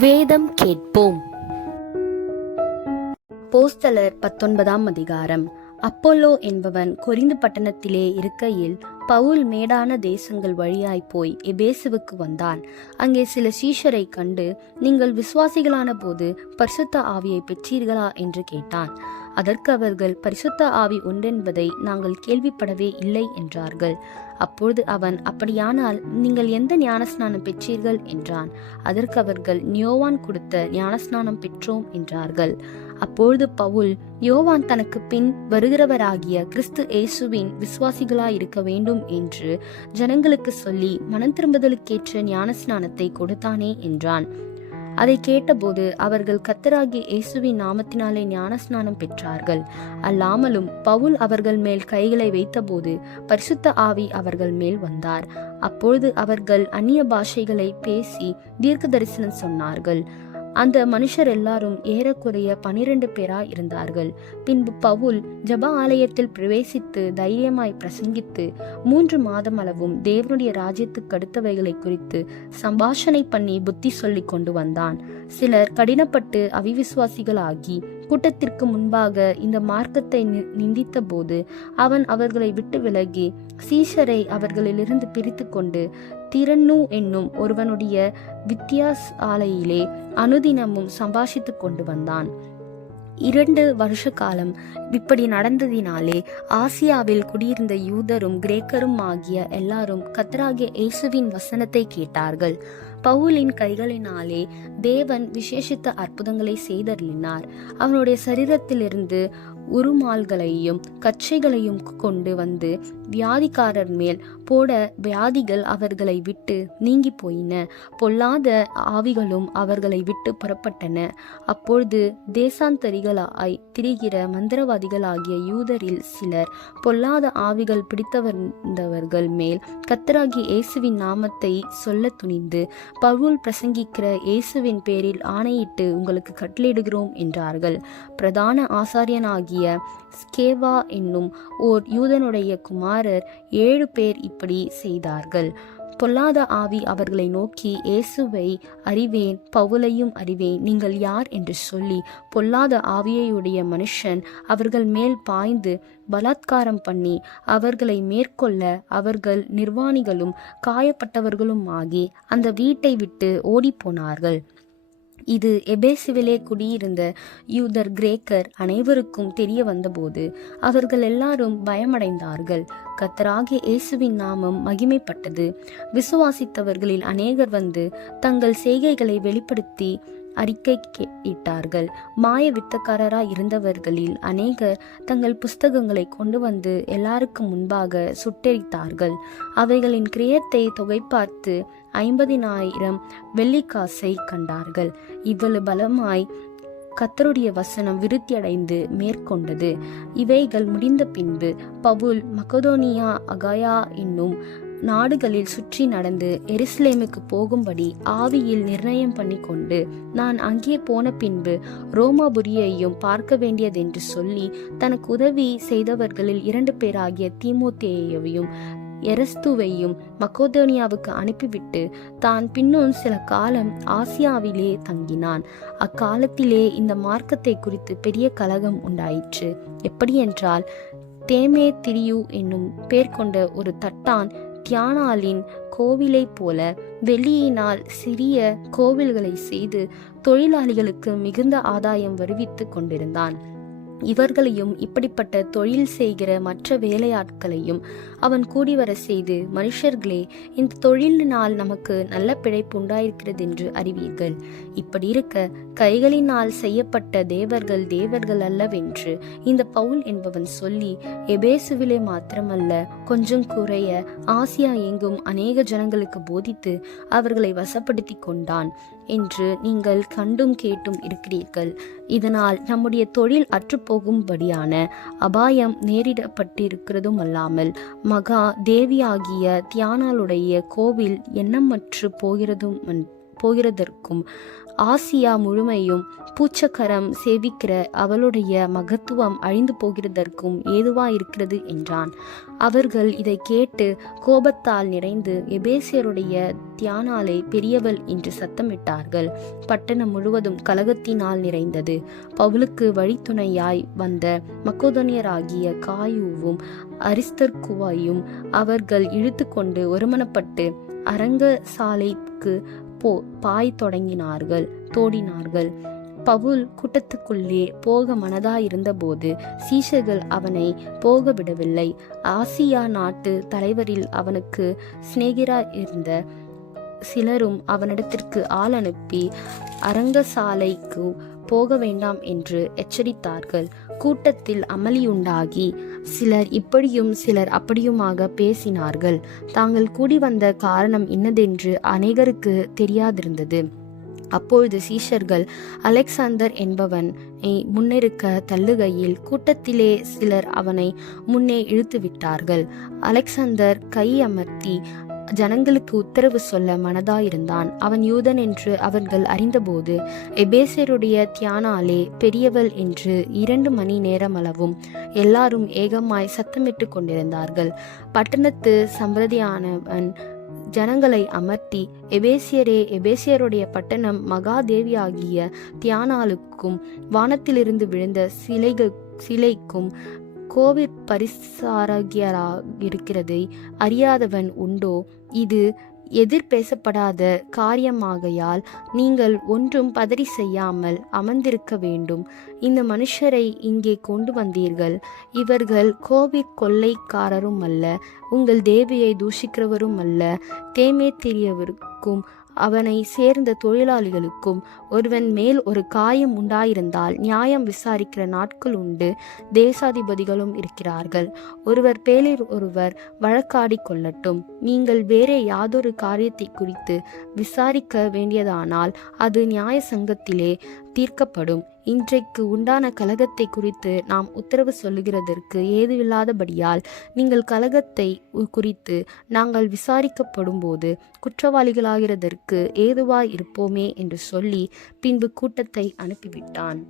வேதம் கேட்போம். போஸ்தலர் பத்தொன்பதாம் அதிகாரம். அப்போலோ என்பவன் கொரிந்து பட்டணத்திலே இருக்கையில் பவுல் மேடான தேசங்கள் வழியாய் போய் எபேசுவுக்கு வந்தான். அங்கே சில சீஷரை கண்டு நீங்கள் விசுவாசிகளான போது பரிசுத்த ஆவியை பெற்றீர்களா? என்று கேட்டான். அதற்கு அவர்கள் பரிசுத்த ஆவி உண்டென்பதை நாங்கள் கேள்விப்படவே இல்லை என்றார்கள். அப்பொழுது அவன் அப்படியானால் நீங்கள் எந்த ஞானஸ்நானம் பெற்றீர்கள்? என்றான். அதற்கு அவர்கள் நியோவான் கொடுத்த ஞானஸ்நானம் பெற்றோம் என்றார்கள். அப்பொழுது பவுல் யோவான் தனக்கு பின் வருகிறவராகிய கிறிஸ்து இயேசுவின் விசுவாசிகளாய் இருக்க வேண்டும் என்று ஜனங்களுக்கு சொல்லி மனம் திரும்புதலுக்கேற்ற ஞானஸ்நானத்தை கொடுத்தானே என்றான். அதை கேட்டபோது அவர்கள் கத்தராகிய இயேசுவின் நாமத்தினாலே ஞானஸ்நானம் பெற்றார்கள். அல்லாமலும் பவுல் அவர்கள் மேல் கைகளை வைத்தபோது பரிசுத்த ஆவி அவர்கள் மேல் வந்தார். அப்பொழுது அவர்கள் அந்நிய பாஷைகளை பேசி தீர்க்க தரிசனம் சொன்னார்கள். அந்த மனுஷர் எல்லாரும் ஏறக்குறைய பனிரெண்டு பேரா இருந்தார்கள். பின்பு பவுல் ஜப ஆலயத்தில் பிரவேசித்து தைரியமாய் பிரசங்கித்து மூன்று மாதம் அளவும் தேவனுடைய ராஜ்யத்துக்கு அடுத்தவைகளை குறித்து சம்பாஷணை பண்ணி புத்தி சொல்லி கொண்டு வந்தான். சிலர் கடினப்பட்டு அவிவிசுவாசிகளாகி கூட்டத்திற்கு முன்பாக இந்த மார்க்கத்தை நிந்தித்த போது அவன் அவர்களை விட்டு விலகி சீஷரை அவர்களிலிருந்து பிரித்து கொண்டு திறன்னு என்னும் ஒருவனுடைய வித்தியாஸ் ஆலையிலே அனுதினமும் சம்பாஷித்து கொண்டு வந்தான். இரண்டு வருஷ காலம் இப்படி நடந்ததினாலே ஆசியாவில் குடியிருந்த யூதரும் கிரேக்கரும் ஆகிய எல்லாரும் கத்தராகிய இயேசுவின் வசனத்தை கேட்டார்கள். பவுலின் கைகளினாலே தேவன் விசேஷித்த அற்புதங்களை செய்தருளினார். அவனுடைய சரீரத்திலிருந்து உருமால்களையும் கச்சைகளையும் கொண்டு வந்து வியாதிக்காரர் மேல் போட வியாதிகள் அவர்களை விட்டு நீங்கி போயின. பொல்லாத ஆவிகளும் அவர்களை விட்டு புறப்பட்டன. அப்பொழுது தேசாந்தரிகளாய் திரிகிற மந்திரவாதிகளாகிய யூதரில் சிலர் பொல்லாத ஆவிகள் பிடித்தவர்ந்தவர்கள் மேல் கத்தராகி இயேசுவின் நாமத்தை சொல்ல துணிந்து பவுல் பிரசங்கிக்கிற இயேசுவின் பேரில் ஆணையிட்டு உங்களுக்கு கட்டளையிடுகிறோம் என்றார்கள். பிரதான ஆசாரியனாகிய ஸ்கேவா என்னும் ஓர் யூதனுடைய குமாரர் ஏழு பேர் இப்படி செய்தார்கள். பொல்லாத ஆவி அவர்களை நோக்கி இயேசுவை அறிவேன் பவுலையும் அறிவேன். நீங்கள் யார்? என்று சொல்லி பொல்லாத ஆவியையுடைய மனுஷன் அவர்கள் மேல் பாய்ந்து பலாத்காரம் பண்ணி அவர்களை மேற்கொள்ள அவர்கள் நிர்வாணிகளும் காயப்பட்டவர்களும் ஆகி அந்த வீட்டை விட்டு ஓடிப்போனார்கள். இது எபேசுவிலே குடியிருந்த யூதர் கிரேக்கர் அனைவருக்கும் தெரிய வந்தபோது அவர்கள் எல்லாரும் பயமடைந்தார்கள். கத்தராகிய இயேசுவின் நாமம் மகிமைப்பட்டது. விசுவாசித்தவர்களில் அநேகர் வந்து தங்கள் செய்கைகளை வெளிப்படுத்தி அறிக்கை இட்டார்கள் மாய வித்தக்காரராக இருந்தவர்களில் அநேகர் தங்கள் புஸ்தகங்களை கொண்டு வந்து எல்லாருக்கும் முன்பாக சுட்டெரித்தார்கள். அவைகளின் கிரியத்தை தொகை பார்த்து ஐம்பதினாயிரம் வெள்ளிக்காசை கண்டார்கள். இவ்வளவு பலமாய் கத்தருடைய வசனம் விருத்தியடைந்து மேற்கொண்டது. இவைகள் முடிந்த பின்பு பவுல் மகதோனியா அகாயா என்னும் நாடுகளில் சுற்றி நடந்து எருசலேமுக்கு போகும்படி ஆவியில் நிர்ணயம் பண்ணி கொண்டு நான் அங்கே போன பின்பு ரோமாபுரியையும் பார்க்க வேண்டியதென்று சொல்லி தனக்கு உதவி செய்தவர்களில் இரண்டு பேராகிய தீமோத்தேயையும் எரஸ்துவையும் மக்கோதோனியாவுக்கு அனுப்பிவிட்டு தான் பின்னும் சில காலம் ஆசியாவிலே தங்கினான். அக்காலத்திலே இந்த மார்க்கத்தை குறித்து பெரிய கலகம் உண்டாயிற்று. எப்படியென்றால் தேமே திரியு என்னும் பேர் கொண்ட ஒரு தட்டான் தியானாலின் கோவிலை போல வெளியினால் சிறிய கோவில்களை செய்து தொழிலாளிகளுக்கு மிகுந்த ஆதாயம் வருவித்து கொண்டிருந்தான். இவர்களையும் இப்படிப்பட்ட தொழில் செய்கிற மற்ற வேலையாட்களையும் அவன் கூடி வர செய்து மனுஷர்களே இந்த தொழிலினால் நமக்கு நல்ல பிழைப்பு உண்டாயிருக்கிறது என்று அறிவீர்கள். இப்படி இருக்க கைகளினால் செய்யப்பட்ட தேவர்கள் தேவர்கள் அல்லவென்று இந்த பவுல் என்பவன் சொல்லி எபேசுவிலே மாத்திரமல்ல கொஞ்சம் குறைய ஆசியா எங்கும் அநேக ஜனங்களுக்கு போதித்து அவர்களை வசப்படுத்தி கொண்டான். என்று நீங்கள் கண்டும் கேட்டும் இருக்கிறீர்கள். இதனால் நம்முடைய தொழில் அற்றுப்போகும்படியான அபாயம் நேரிடப்பட்டிருக்கிறதும் அல்லாமல் மகா தேவியாகிய தியானாளுடைய கோவில் எண்ணமற்று போகிறதும் போகிறதற்கும் ஆசியா முழுமையும் பூச்சக்கரம் சேவிக்கிற அவளுடைய மகத்துவம் அழிந்து போகிறதற்கும் ஏதுவா இருக்கிறது என்றான். அவர்கள் இதை கேட்டு கோபத்தால் நிறைந்து எபேசியருடைய தியானாலை பெரியவள் என்று சத்தமிட்டார்கள். பட்டணம் முழுவதும் கலகத்தினால் நிறைந்தது. பவுலுக்கு வழித்துணையாய் வந்த மக்கோதனியராகிய காயூவும் அரிஸ்தர்குவாயும் அவர்கள் இழுத்து கொண்டு ஒருமனப்பட்டு அரங்கசாலைக்கு போ பாய் தொடங்கினார்கள் தோடினார்கள். பவுல் கூட்டத்துக்குள்ளே போக மனதாயிருந்தபோது சீஷர்கள் அவனை போக விடவில்லை ஆசியா நாட்டு தலைவரில் அவனுக்கு சிநேகிரா இருந்த சிலரும் அவனிடத்திற்கு ஆள் அனுப்பி அரங்கசாலைக்கு போக வேண்டாம் என்று எச்சரித்தார்கள். கூட்டத்தில் அமளியுண்டாகி சிலர் இப்படியும் சிலர் அப்படியுமாக பேசினார்கள். தாங்கள் கூடி வந்த காரணம் இன்னதென்று அநேகருக்கு தெரியாதிருந்தது. அப்பொழுது சீஷர்கள் அலெக்சாந்தர் என்பவன் முன்னிருக்க தள்ளுகையில் கூட்டத்திலே சிலர் அவனை முன்னே இழுத்து விட்டார்கள் அலெக்சாந்தர் கை அமர்த்தி ஜனங்களுக்கு உத்தரவு சொல்ல மனதாயிருந்தான். அவன் யூதன் என்று அவர்கள் அறிந்தபோது எபேசருடைய தியானாலே பெரியவள் என்று இரண்டு மணி நேரமளவும் எல்லாரும் ஏகமாய் சத்தமிட்டு கொண்டிருந்தார்கள். பட்டணத்து சம்பிரதியானவன் ஜனங்களை அமர்த்தி எபேசியரே எபேசியருடைய பட்டணம் மகாதேவியாகிய தியானாளுக்கும் வானத்திலிருந்து விழுந்த சிலைகள் சிலைக்கும் கோவிற் பரிசாரகியராக இருக்கிறதை அறியாதவன் உண்டோ? இது எதிர் பேசப்படாத காரியமாகையால் நீங்கள் ஒன்றும் பதறி செய்யாமல் அமர்ந்திருக்க வேண்டும். இந்த மனுஷரை இங்கே கொண்டு வந்தீர்கள். இவர்கள் கோவிற் கொள்ளைக்காரரும் அல்ல உங்கள் தேவியை தூஷிக்கிறவரும் அல்ல தேமே தெரியவருக்கும் அவனை சேர்ந்த தொழிலாளிகளுக்கும் ஒருவன் மேல் ஒரு காயம் உண்டாயிருந்தால் நியாயம் விசாரிக்கிற நாட்கள் உண்டு. தேசாதிபதிகளும் இருக்கிறார்கள். ஒருவர் பேரில் ஒருவர் வழக்காடி கொள்ளட்டும். நீங்கள் வேறே யாதொரு காரியத்தை குறித்து விசாரிக்க வேண்டியதானால் அது நியாய சங்கத்திலே தீர்க்கப்படும். இன்றைக்கு உண்டான கலகத்தை குறித்து நாம் உத்தரவு சொல்லுகிறதற்கு ஏதுவில்லாதபடியால் நீங்கள் கலகத்தை குறித்து நாங்கள் விசாரிக்கப்படும் போது குற்றவாளிகளாகிறதற்கு ஏதுவாய் இருப்போமே என்று சொல்லி பின்பு கூட்டத்தை அனுப்பிவிட்டான்.